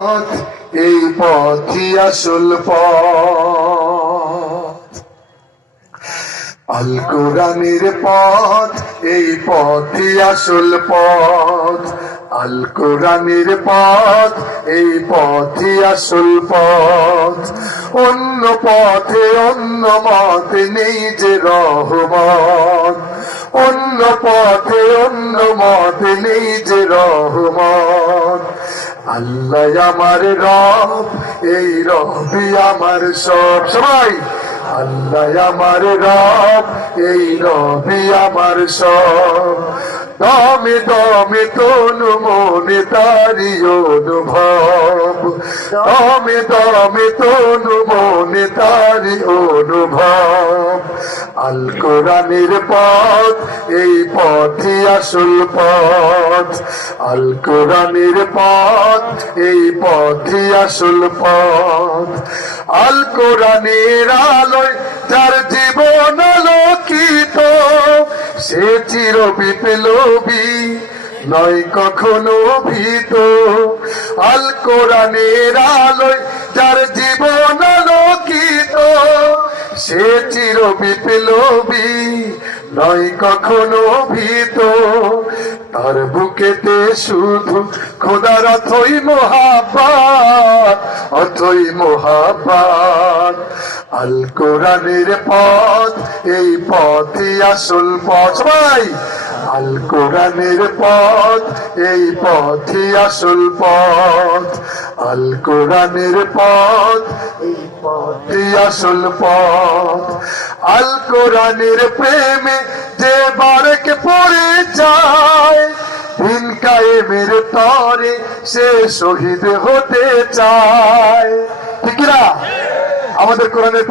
পথ, এই পথই আসল পথ। আল কোরআনের পথ, এই পথই আসল পথ। আল কোরআনের পথ, এই পথই আসল পথ। অন্য পথে অন্য মতে নেই যে রহমত। অন্য পথে অন্য মতে নেই যে রহমত। আল্লাহ আমার রব, এই রবি আমার সব। সবাই আল্লাহ আমার রব, এই রবি আমার সব। দমে দমে তনু মনে তারি অনুভব। দমে দমে তনু মনে তারি অনুভব। আল কোরআনের পথ, এই পথই আসল পথ। আল কোরআনের পথ, এই পথই আসল পথ। আল কোরআনের আলোয় যার জীবন আলোকিত, সে চির বিপ্লবী নয় কখনো ভীত। আল কোরআনের আলোয় যার জীবন আলোকিত, সে চির বিপ্লবী নয় কখনো ভীত। তার বুকেতে শুধু খোদার অথই মোহাব্বত, অথই মোহাব্বত। আল কোরআনের পথ, এই পথই আসল পথ। সবাই আল কোরআনের পথ, এই পথই আসল পথ। আল কোরআনের পথ, এই পথই আসল পথ। আল কোরআনের প্রেমে যে বারেক পড়ে যায়, দিন কায়েমের তরে সে শহীদ হতে চায়। ঠিক না? আমাদের কোরআনের